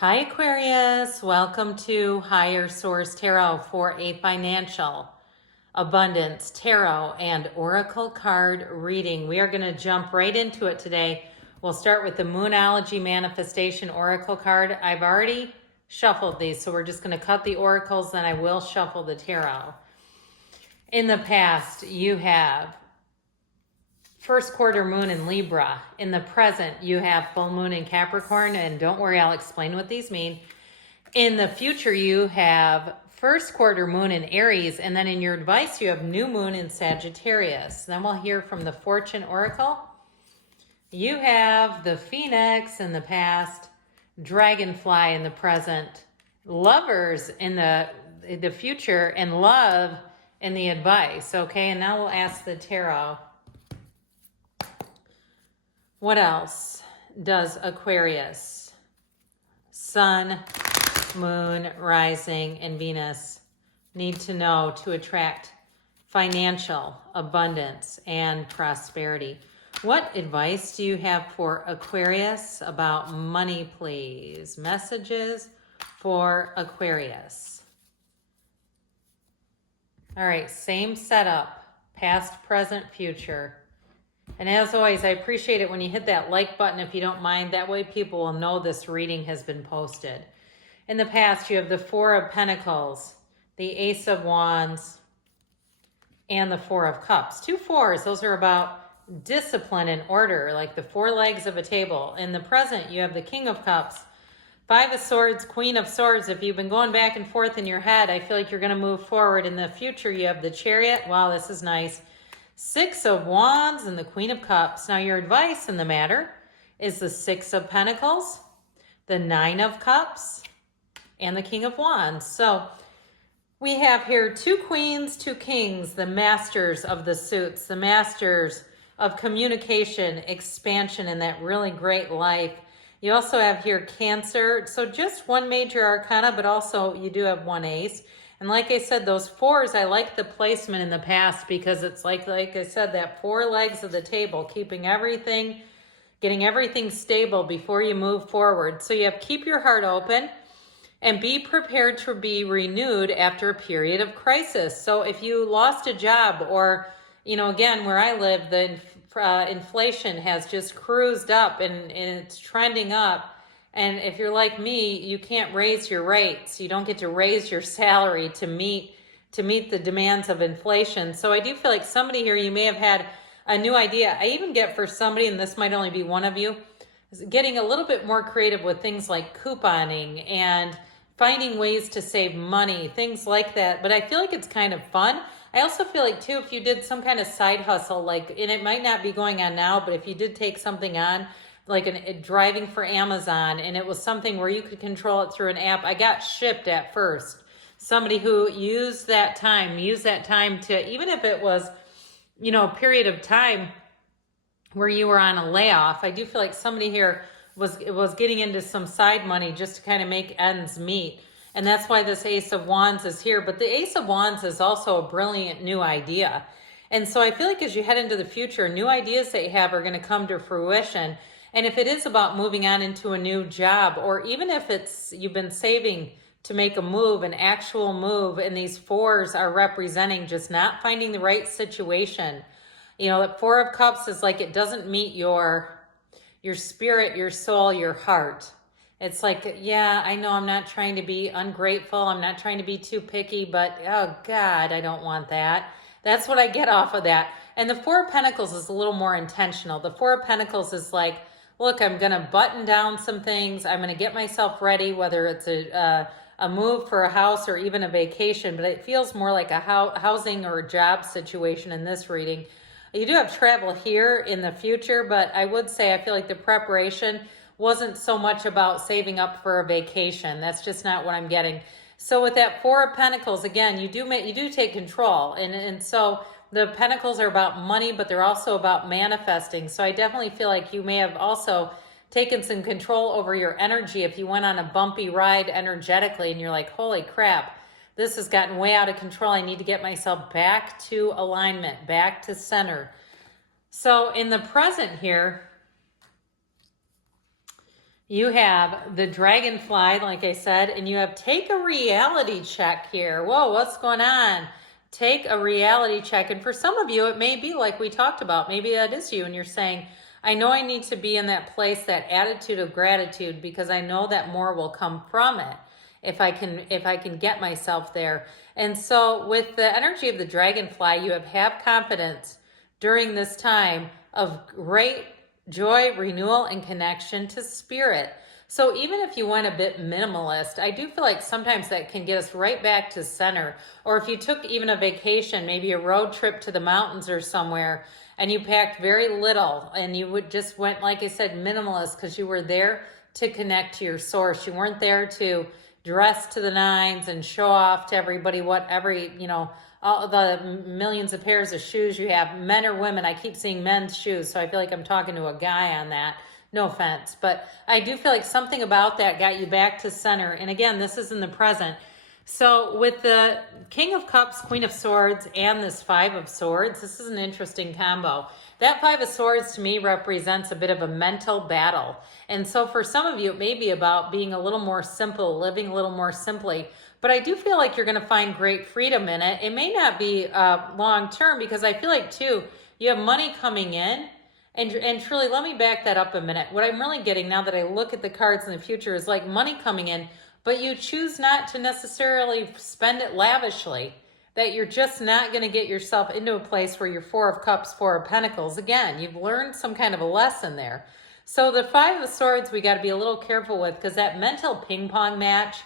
Hi Aquarius, welcome to Higher Source Tarot for a financial abundance tarot and oracle card reading. We are going to jump right into it today. We'll start with the Moonology Manifestation Oracle card. I've already shuffled these, so we're just going to cut the oracles, then I will shuffle the tarot. In the past, you have first quarter moon in Libra. In the present, you have full moon in Capricorn, and don't worry, I'll explain what these mean. In the future, you have first quarter moon in Aries, and then in your advice, you have new moon in Sagittarius. Then we'll hear from the Fortune Oracle. You have the Phoenix in the past, Dragonfly in the present, Lovers in the future, and Love in the advice. Okay, and now we'll ask the tarot. What else does Aquarius, Sun, Moon, Rising, and Venus need to know to attract financial abundance and prosperity? What advice do you have for Aquarius about money, please? Messages for Aquarius. All right, same setup, past, present, future. And as always, I appreciate it when you hit that like button if you don't mind. That way people will know this reading has been posted. In the past, you have the Four of Pentacles, the Ace of Wands, and the Four of Cups. Two fours, those are about discipline and order, like the four legs of a table. In the present, you have the King of Cups, Five of Swords, Queen of Swords. If you've been going back and forth in your head, I feel like you're going to move forward. In the future, you have the Chariot. Wow, this is nice. Six of Wands and the Queen of Cups. Now your advice in the matter is the Six of Pentacles, the Nine of Cups, and the King of Wands. So we have here two queens, two kings, the masters of the suits, the masters of communication, expansion, and that really great life. You also have here Cancer. So just one major arcana, but also you do have one ace. And like I said, those fours, I like the placement in the past because it's like I said, that four legs of the table, keeping everything, getting everything stable before you move forward. So you have keep your heart open and be prepared to be renewed after a period of crisis. So if you lost a job or, you know, again, where I live, the inflation has just cruised up and it's trending up. And if you're like me, you can't raise your rates. You don't get to raise your salary to meet the demands of inflation. So I do feel like somebody here, you may have had a new idea. I even get for somebody, and this might only be one of you, is getting a little bit more creative with things like couponing and finding ways to save money, things like that. But I feel like it's kind of fun. I also feel like too, if you did some kind of side hustle, like, and it might not be going on now, but if you did take something on, like driving for Amazon, and it was something where you could control it through an app. I got shipped at first. Somebody who used that time to, even if it was, you know, a period of time where you were on a layoff, I do feel like somebody here was getting into some side money just to kind of make ends meet. And that's why this Ace of Wands is here. But the Ace of Wands is also a brilliant new idea. And so I feel like as you head into the future, new ideas that you have are going to come to fruition. And if it is about moving on into a new job, or even if it's you've been saving to make a move, an actual move, and these fours are representing just not finding the right situation. You know, that Four of Cups is like it doesn't meet your spirit, your soul, your heart. It's like, yeah, I know I'm not trying to be ungrateful. I'm not trying to be too picky, but oh God, I don't want that. That's what I get off of that. And the Four of Pentacles is a little more intentional. The Four of Pentacles is like, look, I'm going to button down some things. I'm going to get myself ready, whether it's a move for a house or even a vacation, but it feels more like a housing or a job situation in this reading. You do have travel here in the future, but I would say I feel like the preparation wasn't so much about saving up for a vacation. That's just not what I'm getting. So with that Four of Pentacles, again, you do take control. And so the Pentacles are about money, but they're also about manifesting. So I definitely feel like you may have also taken some control over your energy if you went on a bumpy ride energetically and you're like, holy crap, this has gotten way out of control. I need to get myself back to alignment, back to center. So in the present here, You have the dragonfly, like I said, and you have take a reality check here. Whoa, what's going on? Take a reality check. And for some of you, it may be like we talked about. Maybe that is you, and you're saying, I know I need to be in that place, that attitude of gratitude, because I know that more will come from it if I can get myself there. And so with the energy of the dragonfly, you have confidence during this time of great joy, renewal, and connection to spirit. So even if you went a bit minimalist, I do feel like sometimes that can get us right back to center. Or if you took even a vacation, maybe a road trip to the mountains or somewhere, and you packed very little and you would just went, like I said, minimalist, because you were there to connect to your source. You weren't there to dress to the nines and show off to everybody what all the millions of pairs of shoes you have, men or women. I keep seeing men's shoes, so I feel like I'm talking to a guy on that. No offense, but I do feel like something about that got you back to center. And again, this is in the present. So with the King of Cups, Queen of Swords, and this Five of Swords, this is an interesting combo. That Five of Swords to me represents a bit of a mental battle. And so for some of you, it may be about being a little more simple, living a little more simply. But I do feel like you're going to find great freedom in it. It may not be long term, because I feel like too, you have money coming in. And truly, let me back that up a minute. What I'm really getting now that I look at the cards in the future is like money coming in, but you choose not to necessarily spend it lavishly. That you're just not going to get yourself into a place where you're Four of Cups, Four of Pentacles. Again, you've learned some kind of a lesson there. So the Five of Swords, we got to be a little careful with, because that mental ping pong match,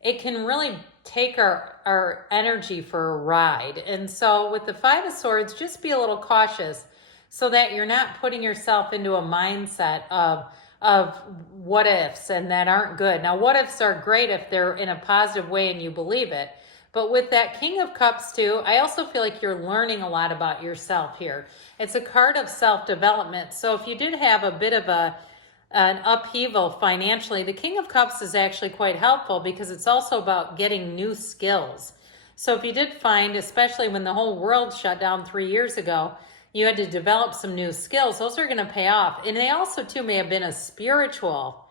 it can really take our energy for a ride. And so with the Five of Swords, just be a little cautious so that you're not putting yourself into a mindset of what ifs and that aren't good. Now, what ifs are great if they're in a positive way and you believe it. But with that King of Cups too, I also feel like you're learning a lot about yourself here. It's a card of self-development. So if you did have a bit of an upheaval financially, the King of Cups is actually quite helpful, because it's also about getting new skills. So if you did find, especially when the whole world shut down 3 years ago, you had to develop some new skills, those are going to pay off. And they also too may have been a spiritual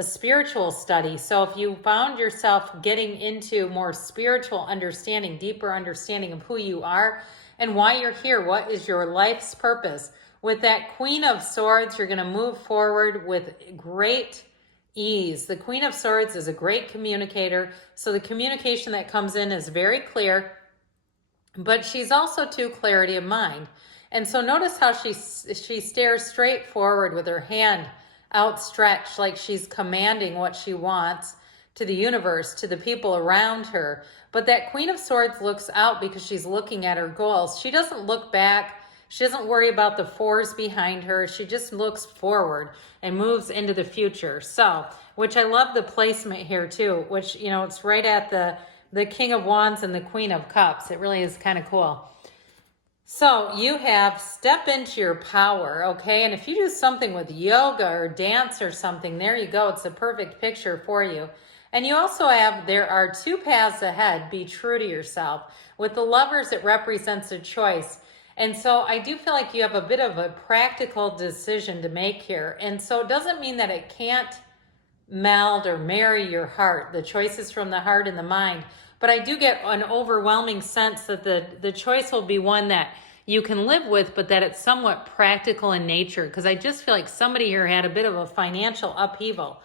study. So if you found yourself getting into more spiritual understanding, deeper understanding of who you are and why you're here, what is your life's purpose, with that Queen of Swords, you're going to move forward with great ease. The Queen of Swords is a great communicator. So the communication that comes in is very clear, but she's also too clarity of mind. And so notice how she stares straight forward with her hand outstretched, like she's commanding what she wants to the universe, to the people around her. But that Queen of Swords looks out because she's looking at her goals. She doesn't look back. She doesn't worry about the fours behind her. She just looks forward and moves into the future. So, which I love the placement here too, which, it's right at the King of Wands and the Queen of Cups. It really is kind of cool. So you have step into your power, okay? And if you do something with yoga or dance or something, there you go. It's a perfect picture for you. And you also have, there are two paths ahead. Be true to yourself. With the Lovers, it represents a choice. And so I do feel like you have a bit of a practical decision to make here. And so it doesn't mean that it can't meld or marry your heart. The choice is from the heart and the mind. But I do get an overwhelming sense that the choice will be one that you can live with, but that it's somewhat practical in nature, because I just feel like somebody here had a bit of a financial upheaval.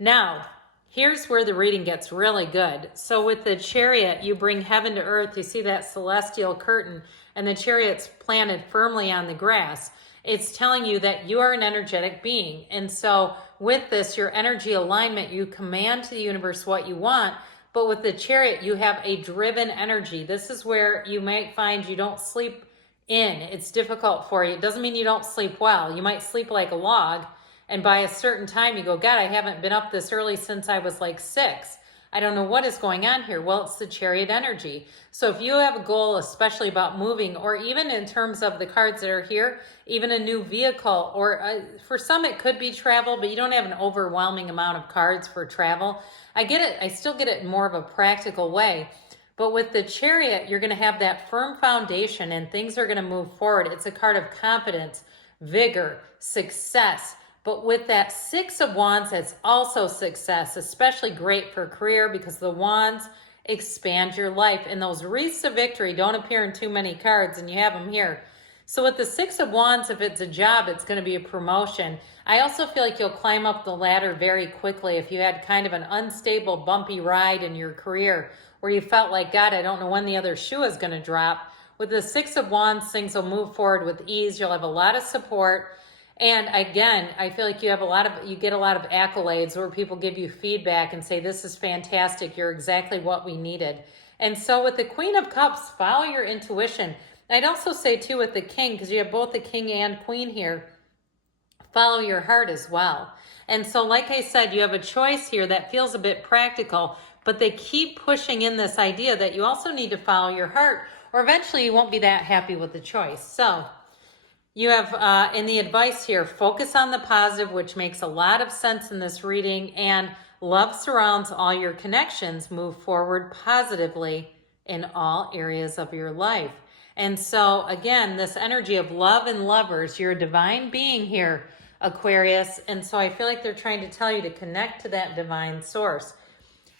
Now, here's where the reading gets really good. So with the Chariot, you bring heaven to earth. You see that celestial curtain, and the Chariot's planted firmly on the grass. It's telling you that you are an energetic being. And so with this, your energy alignment, you command to the universe what you want. But with the Chariot, you have a driven energy. This is where you might find you don't sleep in. It's difficult for you. It doesn't mean you don't sleep well. You might sleep like a log, and by a certain time you go, God, I haven't been up this early since I was like 6. I don't know what is going on here. Well, it's the Chariot energy. So if you have a goal, especially about moving, or even in terms of the cards that are here, even a new vehicle, or for some it could be travel, but you don't have an overwhelming amount of cards for travel. I get it. I still get it in more of a practical way. But with the Chariot, you're going to have that firm foundation and things are going to move forward. It's a card of confidence, vigor, success, But with that Six of Wands, that's also success, especially great for career because the wands expand your life. And those wreaths of victory don't appear in too many cards, and you have them here. So with the Six of Wands, if it's a job, it's going to be a promotion. I also feel like you'll climb up the ladder very quickly if you had kind of an unstable, bumpy ride in your career where you felt like, God, I don't know when the other shoe is going to drop. With the Six of Wands, things will move forward with ease. You'll have a lot of support. And again, I feel like you get a lot of accolades where people give you feedback and say, this is fantastic. You're exactly what we needed. And so with the Queen of Cups, follow your intuition. I'd also say too with the King, because you have both the King and Queen here, follow your heart as well. And so like I said, you have a choice here that feels a bit practical, but they keep pushing in this idea that you also need to follow your heart, or eventually you won't be that happy with the choice. So you have in the advice here, focus on the positive, which makes a lot of sense in this reading, and love surrounds all your connections. Move forward positively in all areas of your life. And so again, this energy of love and lovers, you're a divine being here, Aquarius. And so I feel like they're trying to tell you to connect to that divine source.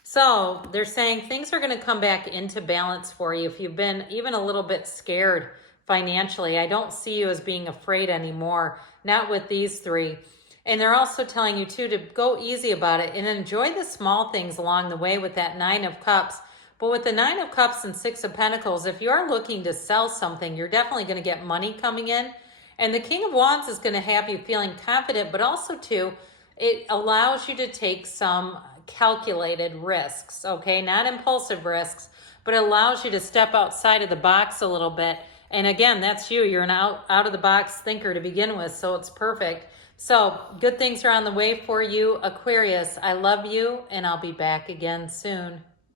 So they're saying things are going to come back into balance for you. If you've been even a little bit scared financially, I don't see you as being afraid anymore, not with these three. And they're also telling you too to go easy about it and enjoy the small things along the way with that Nine of Cups. But with the Nine of Cups and Six of Pentacles, if you are looking to sell something, you're definitely going to get money coming in. And the King of Wands is going to have you feeling confident, but also too, it allows you to take some calculated risks, okay? Not impulsive risks, but it allows you to step outside of the box a little bit. And again, that's you. You're an out of the box thinker to begin with, so it's perfect. So good things are on the way for you, Aquarius. I love you, and I'll be back again soon.